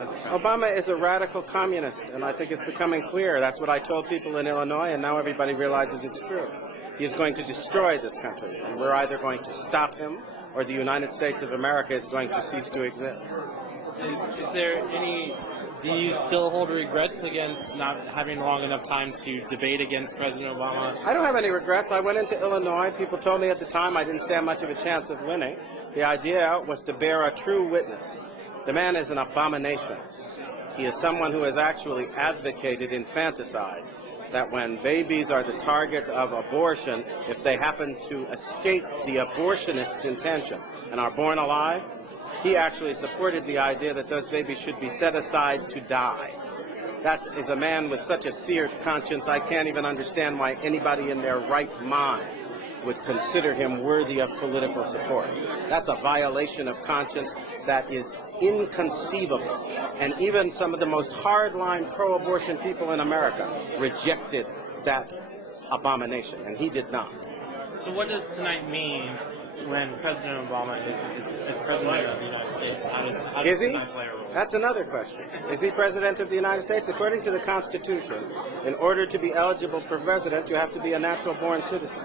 as a president? Obama is a radical communist, and I think it's becoming clear. That's what I told people in Illinois, and now everybody realizes it's true. He is going to destroy this country, and we're either going to stop him or the United States of America is going to cease to exist. Is there any... Do you still hold regrets against not having long enough time to debate against President Obama? I don't have any regrets. I went into Illinois. People told me at the time I didn't stand much of a chance of winning. The idea was to bear a true witness. The man is an abomination. He is someone who has actually advocated infanticide, that when babies are the target of abortion, if they happen to escape the abortionist's intention and are born alive, he actually supported the idea that those babies should be set aside to die. That is a man with such a seared conscience, I can't even understand why anybody in their right mind would consider him worthy of political support. That's a violation of conscience that is inconceivable. And even some of the most hardline pro-abortion people in America rejected that abomination, and he did not. So what does tonight mean when President Obama is President of the United States? How does tonight play a role? That's another question. Is he President of the United States? According to the Constitution, in order to be eligible for president, you have to be a natural-born citizen.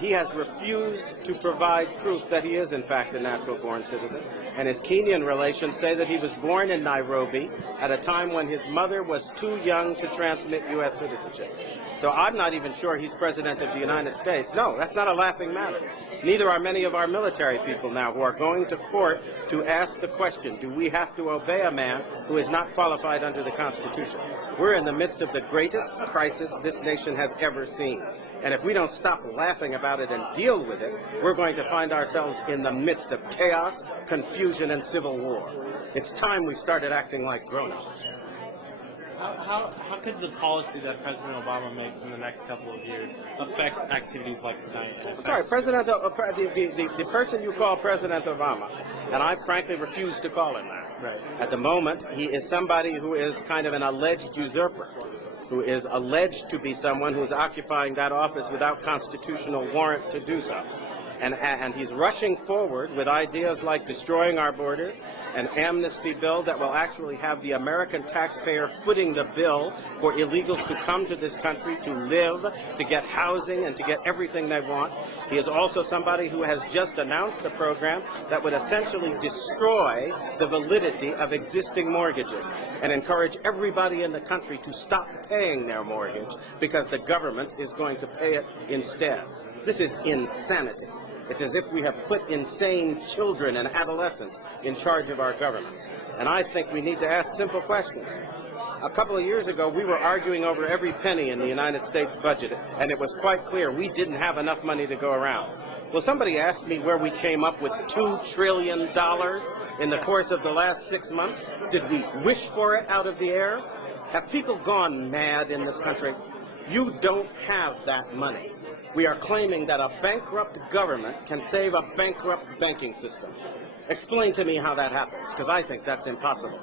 He has refused to provide proof that he is, in fact, a natural-born citizen. And his Kenyan relations say that he was born in Nairobi at a time when his mother was too young to transmit U.S. citizenship. So I'm not even sure he's President of the United States. No, that's not a laughing matter. Neither are many of our military people now who are going to court to ask the question, do we have to obey a man who is not qualified under the Constitution? We're in the midst of the greatest crisis this nation has ever seen. And if we don't stop laughing about it and deal with it, we're going to find ourselves in the midst of chaos, confusion, and civil war. It's time we started acting like grown-ups. How could the policy that President Obama makes in the next couple of years affect activities like tonight? Sorry, the person you call President Obama, and I frankly refuse to call him that. Right. At the moment, he is somebody who is kind of an alleged usurper, who is alleged to be someone who is occupying that office without constitutional warrant to do so. And he's rushing forward with ideas like destroying our borders, an amnesty bill that will actually have the American taxpayer footing the bill for illegals to come to this country to live, to get housing, and to get everything they want. He is also somebody who has just announced a program that would essentially destroy the validity of existing mortgages and encourage everybody in the country to stop paying their mortgage because the government is going to pay it instead. This is insanity. It's as if we have put insane children and adolescents in charge of our government. And I think we need to ask simple questions. A couple of years ago, we were arguing over every penny in the United States budget, and it was quite clear we didn't have enough money to go around. Well, somebody asked me where we came up with $2 trillion in the course of the last 6 months. Did we wish for it out of the air? Have people gone mad in this country? You don't have that money. We are claiming that a bankrupt government can save a bankrupt banking system. Explain to me how that happens, because I think that's impossible.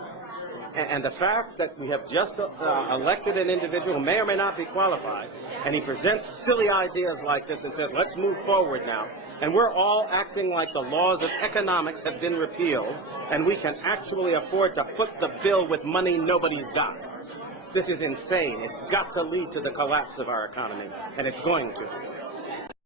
And the fact that we have just elected an individual who may or may not be qualified, and he presents silly ideas like this and says, let's move forward now, and we're all acting like the laws of economics have been repealed, and we can actually afford to foot the bill with money nobody's got. This is insane. It's got to lead to the collapse of our economy, and it's going to.